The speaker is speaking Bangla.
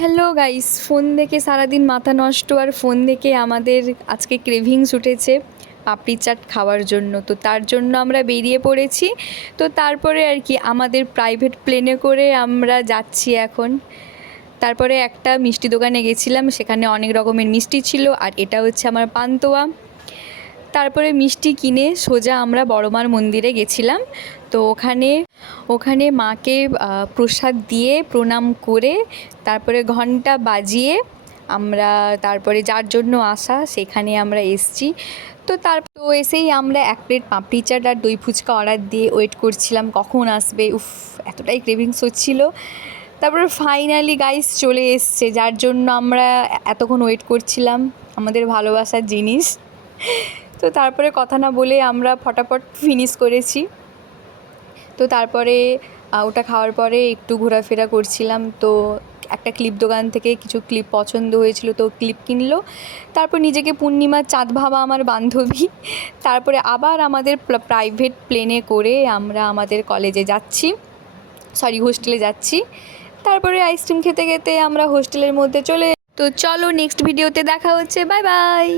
হ্যালো গাইস, ফোন দেখে সারাদিন মাথা নষ্ট, আর ফোন দেখে আমাদের আজকে ক্রেভিংস উঠেছে পাপড়ি চাট খাওয়ার জন্য। তো তার জন্য আমরা বেরিয়ে পড়েছি। তো তারপরে আর কি আমাদের প্রাইভেট প্লেনে করে আমরা যাচ্ছি এখন। তারপরে একটা মিষ্টি দোকানে গেছিলাম, সেখানে অনেক রকমের মিষ্টি ছিল, আর এটা হচ্ছে আমার পান্তুয়া। তারপরে মিষ্টি কিনে সোজা আমরা বড়মার মন্দিরে গেছিলাম। তো ওখানে মাকে প্রসাদ দিয়ে প্রণাম করে তারপরে ঘন্টা বাজিয়ে আমরা তারপরে যার জন্য আসা সেখানে আমরা এসছি। তো এসেই আমরা এক প্লেট পাপড়ি চাট আর দই ফুচকা অর্ডার দিয়ে ওয়েট করছিলাম কখন আসবে। এতটাই ক্রেভিংস হচ্ছিলো। তারপরে ফাইনালি গাইস চলে এসছে, যার জন্য আমরা এতক্ষণ ওয়েট করছিলাম, আমাদের ভালোবাসার জিনিস। তো তারপরে কথা না বলে আমরা ফটাফট ফিনিশ করেছি। তো তারপরে ওটা খাওয়ার পরে একটু ঘোরাফেরা করছিলাম। তো একটা ক্লিপ দোকান থেকে কিছু ক্লিপ পছন্দ হয়েছিল, তো ক্লিপ কিনলো। তারপর নিজেকে পূর্ণিমার চাঁদ ভাবা আমার বান্ধবী। তারপরে আবার আমাদের প্রাইভেট প্লেনে করে আমরা আমাদের কলেজে যাচ্ছি, হোস্টেলে যাচ্ছি। তারপরে আইসক্রিম খেতে খেতে আমরা হোস্টেলের মধ্যে তো চলো নেক্সট ভিডিওতে দেখা হচ্ছে। Bye bye.